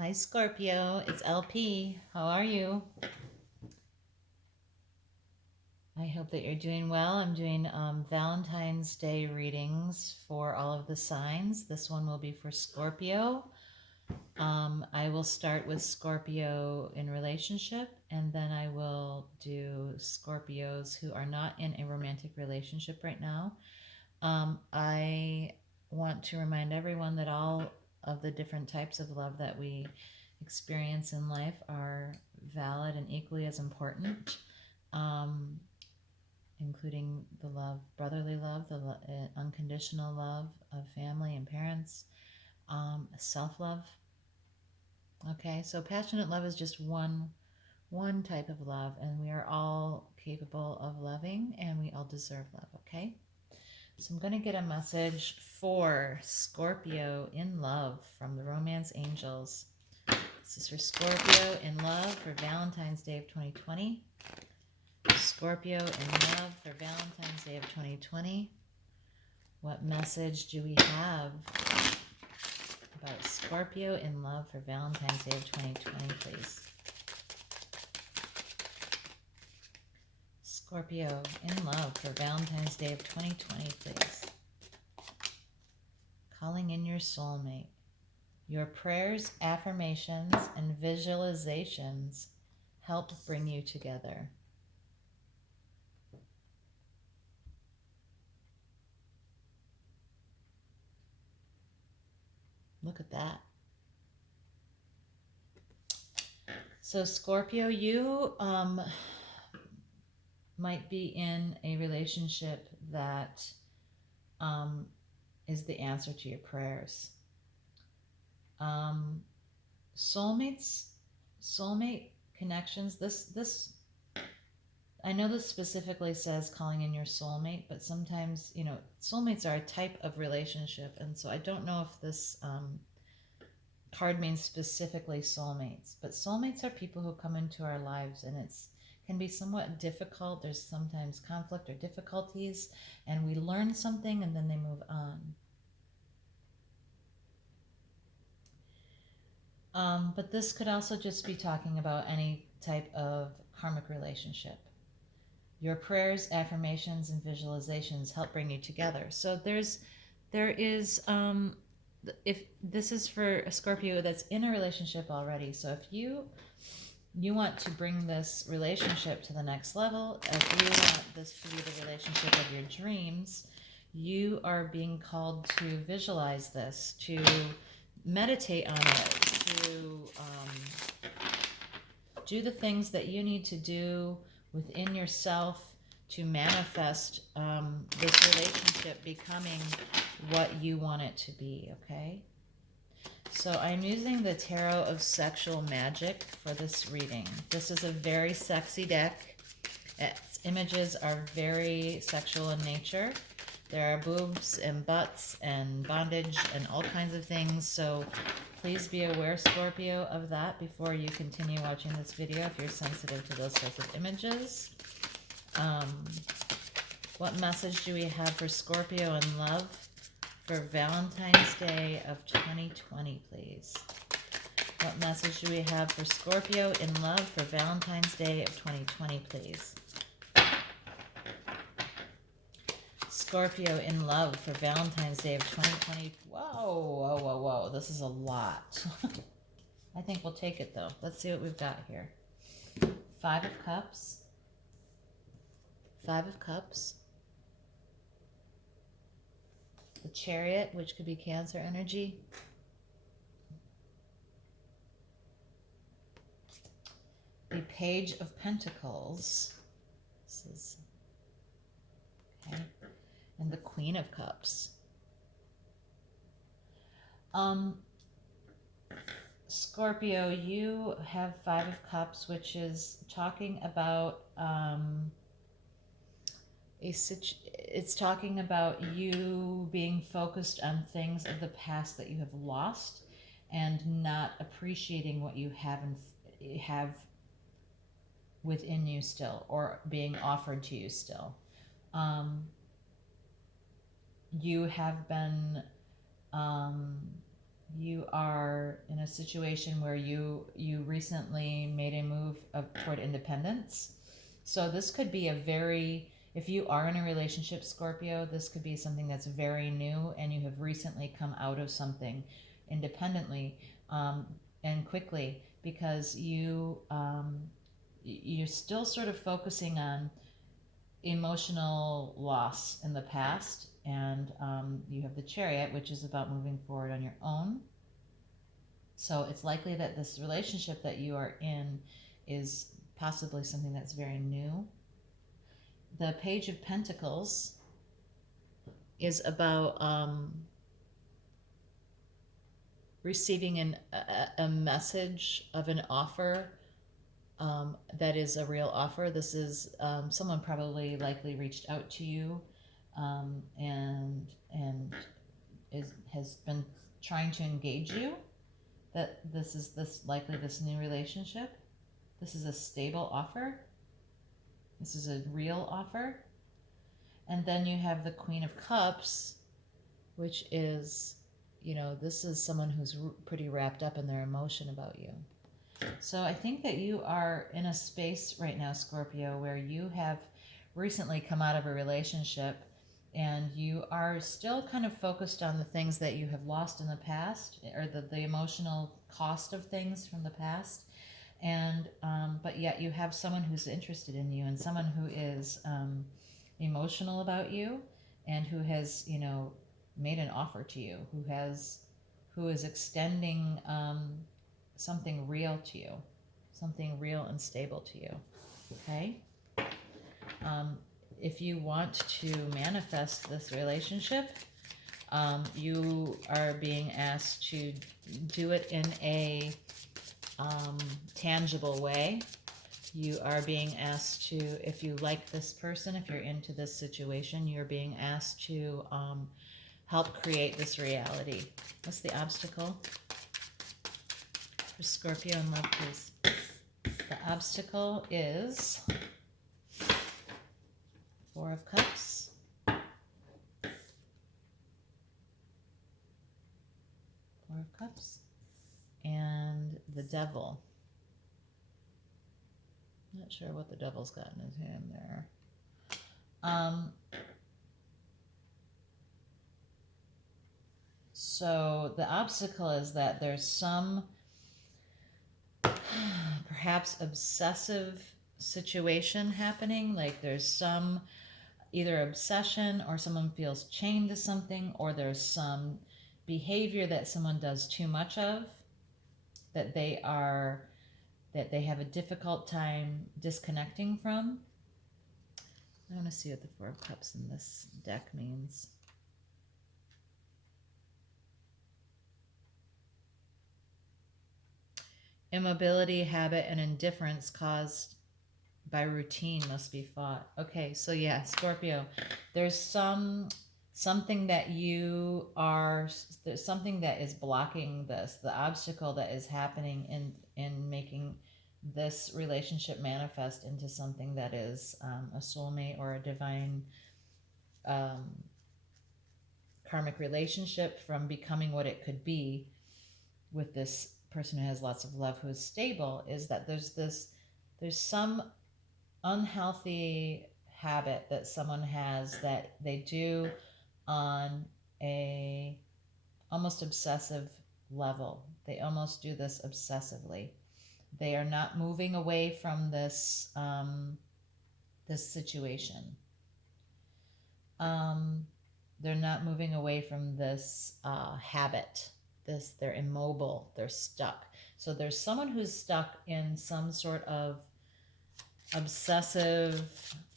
Hi, Scorpio. It's LP. How are you? I hope that you're doing well. I'm doing Valentine's Day readings for all of the signs. This one will be for Scorpio. I will start with Scorpio in relationship, and then I will do Scorpios who are not in a romantic relationship right now. I want to remind everyone that all of the different types of love that we experience in life are valid and equally as important, um, including the love, brotherly love, the unconditional love of family and parents, self love. Okay, so passionate love is just one type of love, and we are all capable of loving, and we all deserve love. Okay. So I'm going to get a message for Scorpio in love from the Romance Angels. This is for Scorpio in love for Valentine's Day of 2020. Scorpio in love for Valentine's Day of 2020. What message do we have about Scorpio in love for Valentine's Day of 2020, please? Scorpio in love for Valentine's Day of 2020, please. Calling in your soulmate. Your prayers, affirmations, and visualizations help bring you together. Look at that. So Scorpio, you might be in a relationship that is the answer to your prayers. Soulmate connections. This I know this specifically says calling in your soulmate, but sometimes, soulmates are a type of relationship, and so I don't know if this card means specifically soulmates, but soulmates are people who come into our lives, and it's can be somewhat difficult. There's sometimes conflict or difficulties, and we learn something and then they move on. But this could also just be talking about any type of karmic relationship. Your prayers, affirmations, and visualizations help bring you together. So there is if this is for a Scorpio that's in a relationship already. So if you want to bring this relationship to the next level, if you want this to be the relationship of your dreams, you are being called to visualize this, to meditate on it, to do the things that you need to do within yourself to manifest this relationship becoming what you want it to be, okay? So I'm using the Tarot of Sexual Magic for this reading. This is a very sexy deck. Its images are very sexual in nature. There are boobs and butts and bondage and all kinds of things. So please be aware, Scorpio, of that before you continue watching this video if you're sensitive to those sorts of images. What message do we have for Scorpio in love for Valentine's Day of 2020, please? What message do we have for Scorpio in love for Valentine's Day of 2020, please? Scorpio in love for Valentine's Day of 2020. Whoa. This is a lot. I think we'll take it, though. Let's see what we've got here. 5 of Cups. 5 of Cups. The Chariot, which could be Cancer energy. The Page of Pentacles. This is okay. And the Queen of Cups. Scorpio, you have 5 of Cups, which is talking about it's talking about you being focused on things of the past that you have lost and not appreciating what you have within you still, or being offered to you still. You have been you are in a situation where you recently made a move toward independence. So this could be a very, if you are in a relationship, Scorpio, this could be something that's very new and you have recently come out of something independently, and quickly, because you're still sort of focusing on emotional loss in the past, and you have the Chariot, which is about moving forward on your own. So it's likely that this relationship that you are in is possibly something that's very new. The Page of Pentacles is about receiving a message of an offer, that is a real offer. This is someone probably likely reached out to you, and has been trying to engage you. That this is likely this new relationship. This is a stable offer. This is a real offer. And then you have the Queen of Cups, which is, this is someone who's pretty wrapped up in their emotion about you. So I think that you are in a space right now, Scorpio, where you have recently come out of a relationship and you are still kind of focused on the things that you have lost in the past, or the emotional cost of things from the past. And but yet you have someone who's interested in you, and someone who is emotional about you, and who has made an offer to you, who is extending something real to you, something real and stable to you. Okay. If you want to manifest this relationship, you are being asked to do it in a tangible way. You are being asked to, if you like this person, if you're into this situation, you're being asked to help create this reality. What's the obstacle for Scorpio in love, please? The obstacle is Four of Cups, Four of Cups, and the Devil. Not sure what the Devil's got in his hand there. So the obstacle is that there's some perhaps obsessive situation happening. Like there's some either obsession, or someone feels chained to something, or there's some behavior that someone does too much of, that they have a difficult time disconnecting from. I want to see what the Four of Cups in this deck means. Immobility, habit, and indifference caused by routine must be fought. Okay, so yeah, Scorpio, there's something that there's something that is blocking this, the obstacle that is happening in making this relationship manifest into something that is a soulmate or a divine karmic relationship, from becoming what it could be with this person who has lots of love, who is stable, is that there's some unhealthy habit that someone has that they do on a almost obsessive level. They almost do this obsessively. They are not moving away from this this situation. They're not moving away from this habit. They're immobile. They're stuck. So there's someone who's stuck in some sort of obsessive,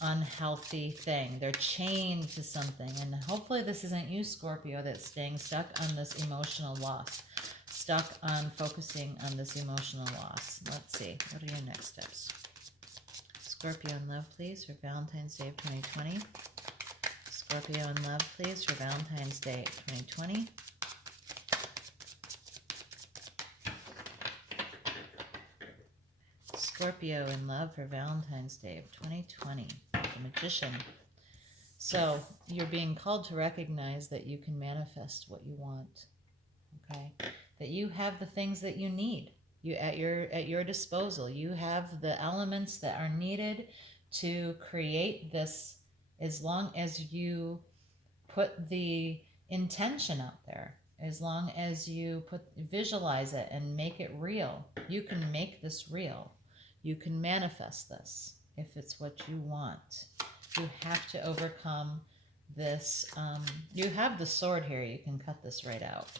unhealthy thing. They're chained to something, and hopefully this isn't you, Scorpio, that's staying stuck on this emotional loss, stuck on focusing on this emotional loss. Let's see, what are your next steps? Scorpio in love, please, for Valentine's Day of 2020. Scorpio in love, please, for Valentine's Day of 2020. Scorpio in love for Valentine's Day of 2020. The Magician. So you're being called to recognize that you can manifest what you want. Okay? that you have the things that you need. You at your disposal. You have the elements that are needed to create this, as long as you put the intention out there, as long as you visualize it and make it real. You can make this real. You can manifest this if it's what you want. You have to overcome this. You have the sword here. You can cut this right out.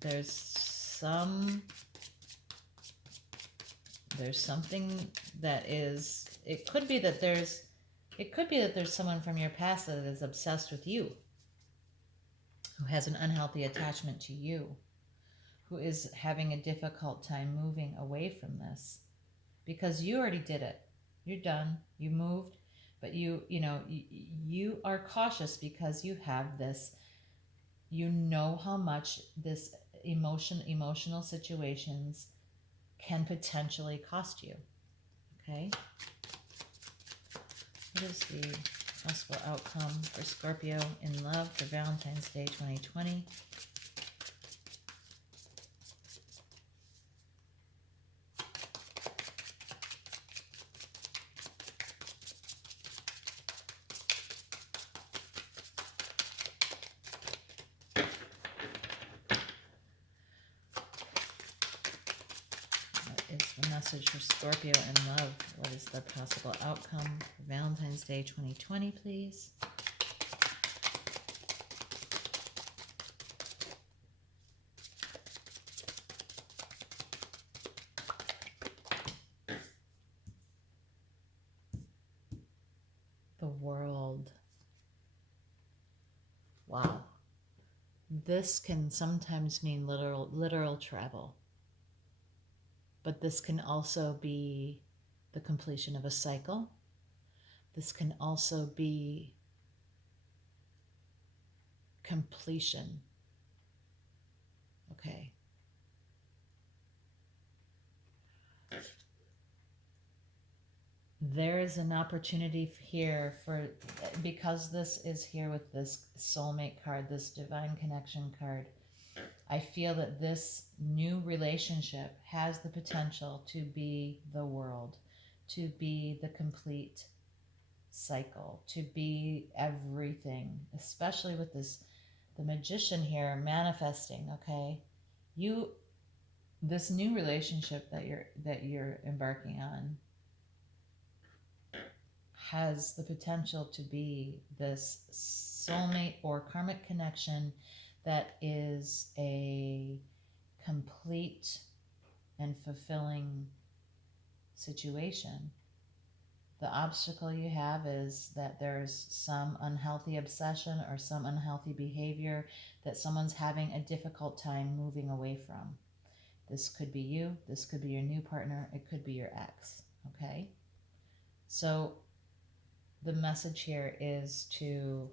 There's something that is, it could be that there's someone from your past that is obsessed with you, who has an unhealthy attachment to you, who is having a difficult time moving away from this, because you already did it. You're done. You moved, but you are cautious because you have this. You know how much this emotional situations can potentially cost you. Okay? What is the possible outcome for Scorpio in love for Valentine's Day 2020? Message for Scorpio in love. What is the possible outcome for Valentine's Day 2020, please? The World. Wow. This can sometimes mean literal travel. But this can also be the completion of a cycle. This can also be completion. Okay. There is an opportunity here for, because this is here with this soulmate card, this divine connection card, I feel that this new relationship has the potential to be the world, to be the complete cycle, to be everything, especially with this, the Magician here manifesting, okay? This new relationship that you're embarking on has the potential to be this soulmate or karmic connection that is a complete and fulfilling situation. The obstacle you have is that there's some unhealthy obsession or some unhealthy behavior that someone's having a difficult time moving away from. This could be you, this could be your new partner, it could be your ex, okay? So the message here is to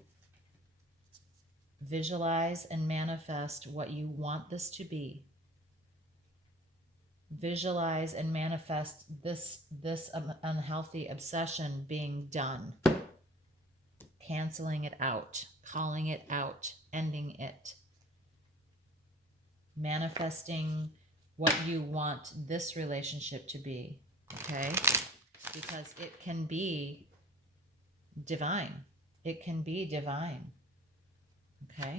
visualize and manifest what you want this to be. Visualize and manifest this unhealthy obsession being done. Canceling it out, calling it out, ending it. Manifesting what you want this relationship to be, okay? Because it can be divine. It can be divine, okay?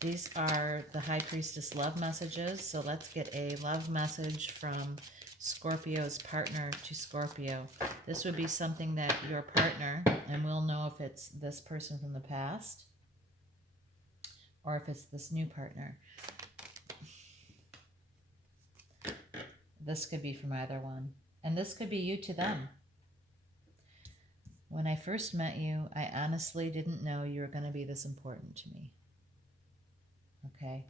These are the High Priestess love messages. So let's get a love message from Scorpio's partner to Scorpio. This would be something that your partner, and we'll know if it's this person from the past or if it's this new partner. This could be from either one. And this could be you to them. When I first met you, I honestly didn't know you were going to be this important to me. Okay?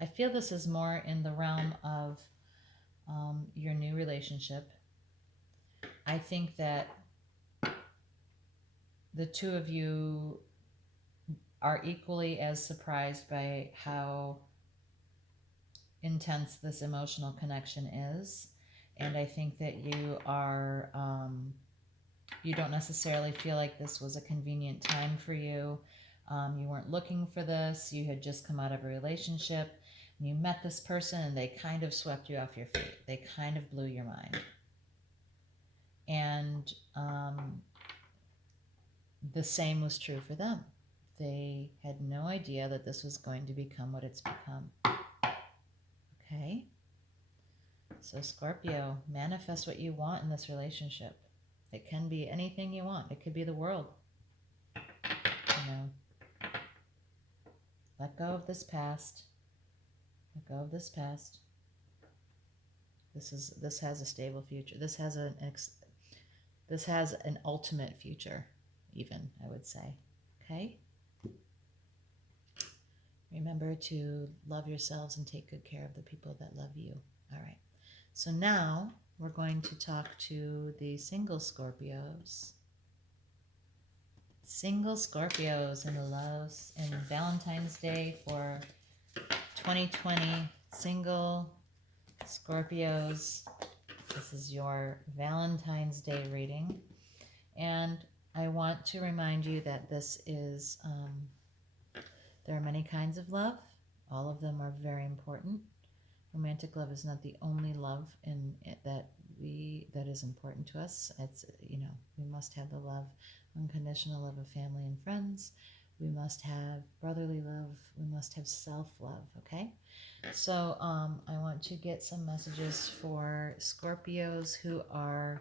I feel this is more in the realm of your new relationship. I think that the two of you are equally as surprised by how intense this emotional connection is. And I think that you are You don't necessarily feel like this was a convenient time for you. You weren't looking for this. You had just come out of a relationship. And you met this person and they kind of swept you off your feet. They kind of blew your mind. And the same was true for them. They had no idea that this was going to become what it's become. Okay? So Scorpio, manifest what you want in this relationship. It can be anything you want. It could be the world. You know, let go of this past. Let go of this past. This has a stable future. This has an ultimate future, even, I would say. Okay? Remember to love yourselves and take good care of the people that love you. All right. So now we're going to talk to the single Scorpios. Single Scorpios in Valentine's Day for 2020. Single Scorpios. This is your Valentine's Day reading. And I want to remind you that this is, there are many kinds of love. All of them are very important. Romantic love is not the only love that is important to us. It's, we must have the love, unconditional love of family and friends. We must have brotherly love. We must have self-love, okay? So I want to get some messages for Scorpios who are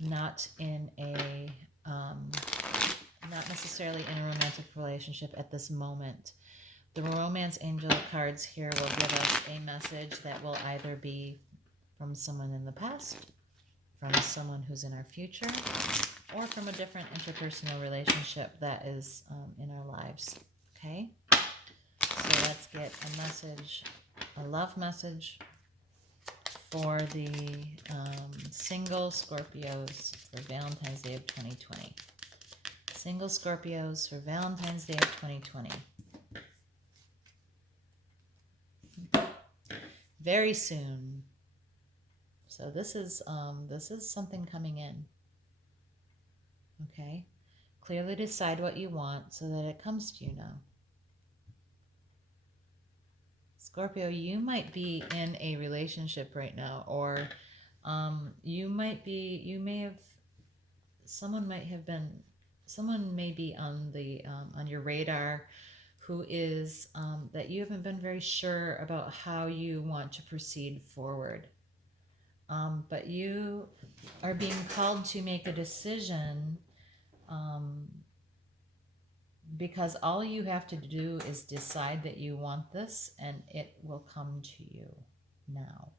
not in a, not necessarily in a romantic relationship at this moment. The romance angel cards here will give us a message that will either be from someone in the past, from someone who's in our future, or from a different interpersonal relationship that is in our lives. Okay? So let's get a message, a love message for the single Scorpios for Valentine's Day of 2020. Single Scorpios for Valentine's Day of 2020. Very soon. So this is something coming in. Okay? Clearly decide what you want so that it comes to you now. Scorpio, you might be in a relationship right now, or someone may be on your radar who is, that you haven't been very sure about how you want to proceed forward. But you are being called to make a decision, because all you have to do is decide that you want this, and it will come to you now.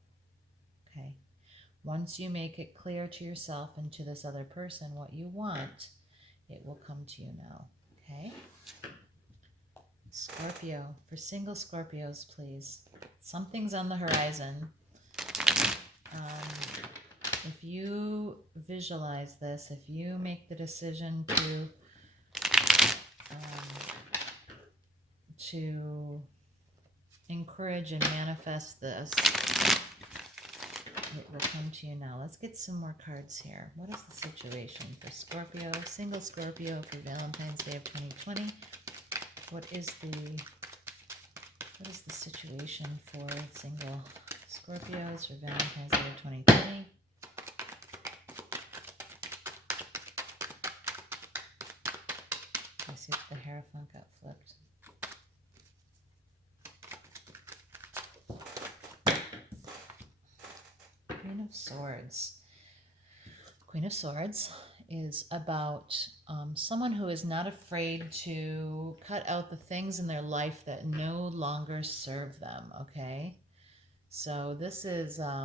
Okay? Once you make it clear to yourself and to this other person what you want, it will come to you now. Okay? Scorpio, for single Scorpios, please. Something's on the horizon. If you visualize this, if you make the decision to encourage and manifest this, it will come to you now. Let's get some more cards here. What is the situation for Scorpio, single Scorpio for Valentine's Day of 2020? What is the situation for single Scorpios for Valentine's Day of 2020? Let's see if the Hierophant got flipped. Queen of Swords. Queen of Swords is about someone who is not afraid to cut out the things in their life that no longer serve them. Okay, so this is a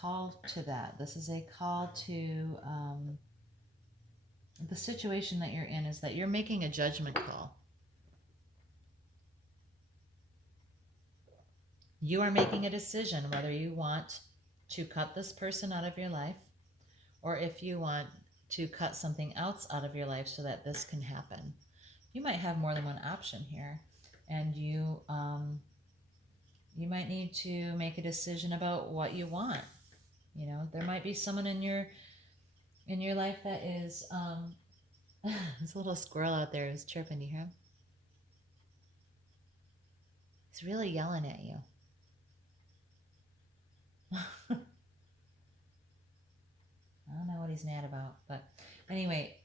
call to that. This is a call to the situation that you're in is that you're making a judgment call. You are making a decision whether you want to cut this person out of your life, or if you want to cut something else out of your life so that this can happen. You might have more than one option here, and you might need to make a decision about what you want. You know, there might be someone in your life that is there's a little squirrel out there who's chirping. Do you hear him? He's really yelling at you. I don't know what he's mad about, but anyway,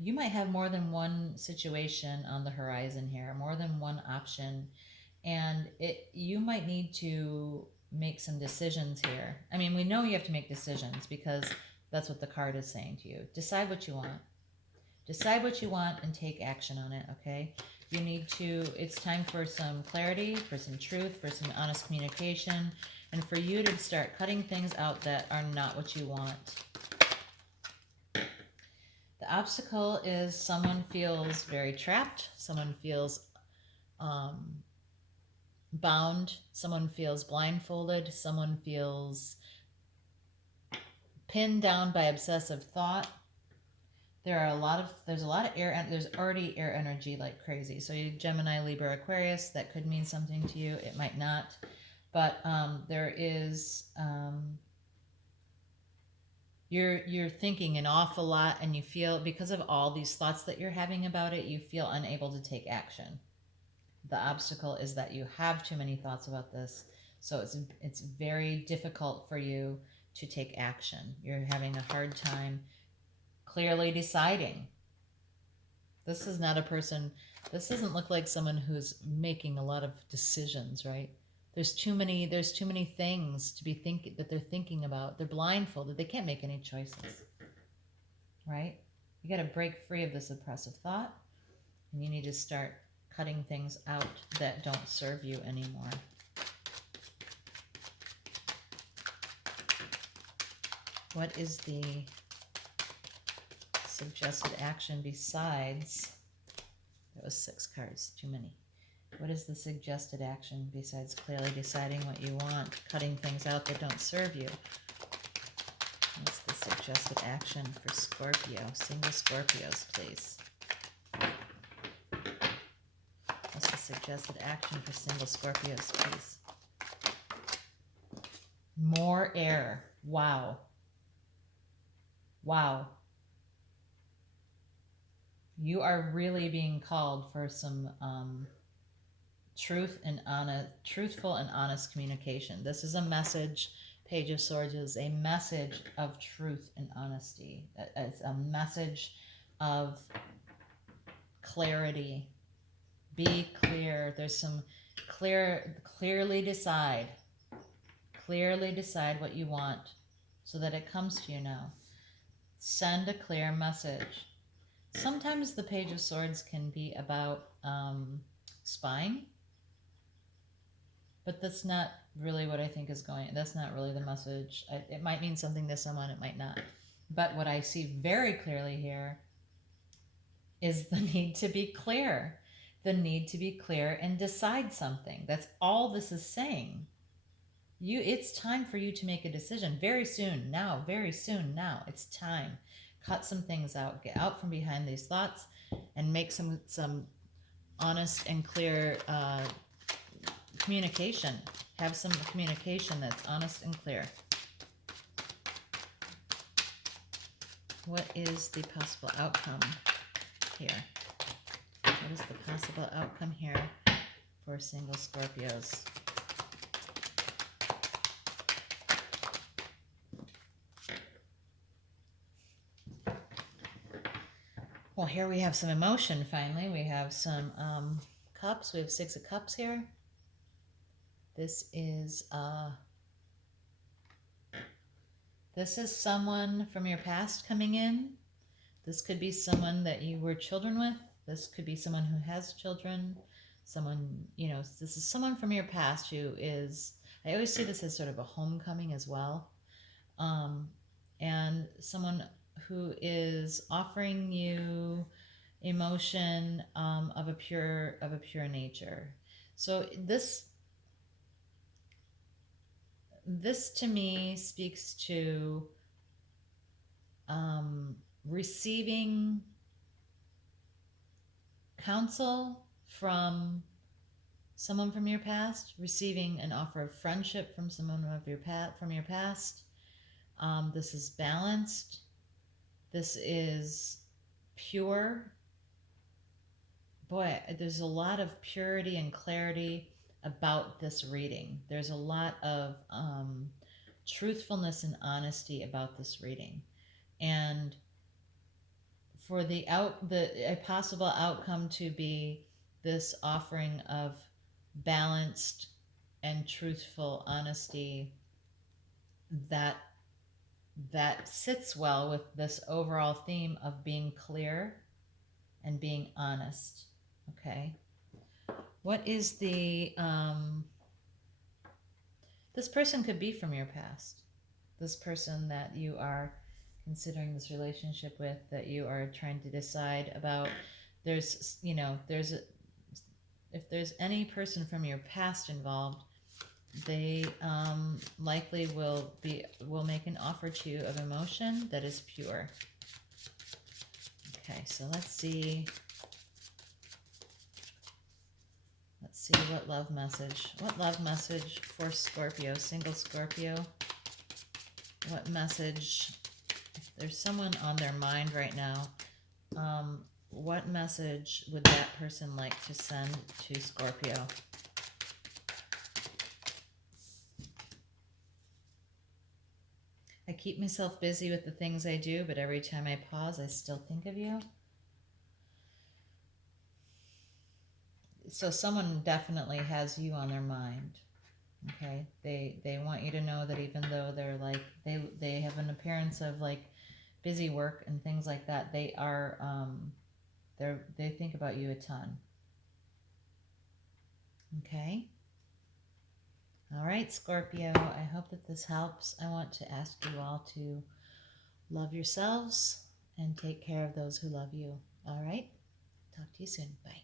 you might have more than one situation on the horizon here, more than one option, and you might need to make some decisions here. I mean, we know you have to make decisions because that's what the card is saying to you. Decide what you want. Decide what you want and take action on it, okay? You need to, it's time for some clarity, for some truth, for some honest communication, and for you to start cutting things out that are not what you want. The obstacle is someone feels very trapped, someone feels bound, someone feels blindfolded, someone feels pinned down by obsessive thought. There's a lot of air, there's already air energy like crazy. So you Gemini, Libra, Aquarius, that could mean something to you. It might not. But there is, you're thinking an awful lot, and you feel, because of all these thoughts that you're having about it, you feel unable to take action. The obstacle is that you have too many thoughts about this. So it's very difficult for you to take action. You're having a hard time clearly deciding. This is not a person, this doesn't look like someone who's making a lot of decisions, right? There's too many things to be that they're thinking about. They're blindfolded. They can't make any choices. Right? You got to break free of this oppressive thought, and you need to start cutting things out that don't serve you anymore. What is the suggested action besides, that was 6 cards, too many. What is the suggested action besides clearly deciding what you want, cutting things out that don't serve you? What's the suggested action for Scorpio? Single Scorpios, please. What's the suggested action for single Scorpios, please? More air. Wow. Wow. You are really being called for some truthful and honest communication. This is a message. Page of Swords is a message of truth and honesty. It's a message of clarity. Be clear. There's some clearly decide. Clearly decide what you want so that it comes to you now. Send a clear message. Sometimes the Page of Swords can be about spying, but that's not really what I think is going. That's not really the message. It might mean something to someone, it might not. But what I see very clearly here is the need to be clear. The need to be clear and decide something. That's all this is saying. It's time for you to make a decision very soon now. Very soon now. It's time. Cut some things out. Get out from behind these thoughts and make some honest and clear communication. Have some communication that's honest and clear. What is the possible outcome here? What is the possible outcome here for single Scorpios? Well, here we have some emotion finally. We have some cups. We have 6 of Cups here. This is someone from your past coming in. This could be someone that you were children with. This could be someone who has children. Someone, this is someone from your past who is, I always see this as sort of a homecoming as well. And someone who is offering you emotion of a pure nature. So this to me speaks to receiving counsel from someone from your past, receiving an offer of friendship from someone from your past, This is balanced. This is pure. Boy, there's a lot of purity and clarity about this reading. There's a lot of truthfulness and honesty about this reading. And for a possible outcome to be this offering of balanced and truthful honesty, that sits well with this overall theme of being clear and being honest. Okay. What is the this person could be from your past. This person that you are considering this relationship with, that you are trying to decide about. There's, if there's any person from your past involved, they likely will make an offer to you of emotion that is pure. Okay, so let's see what love message for Scorpio, single Scorpio. What message, if there's someone on their mind right now, what message would that person like to send to Scorpio? I keep myself busy with the things I do, but every time I pause, I still think of you. So someone definitely has you on their mind. Okay, they want you to know that even though they're like they have an appearance of like busy work and things like that, they are they think about you a ton. Okay. All right, Scorpio, I hope that this helps. I want to ask you all to love yourselves and take care of those who love you. All right? Talk to you soon. Bye.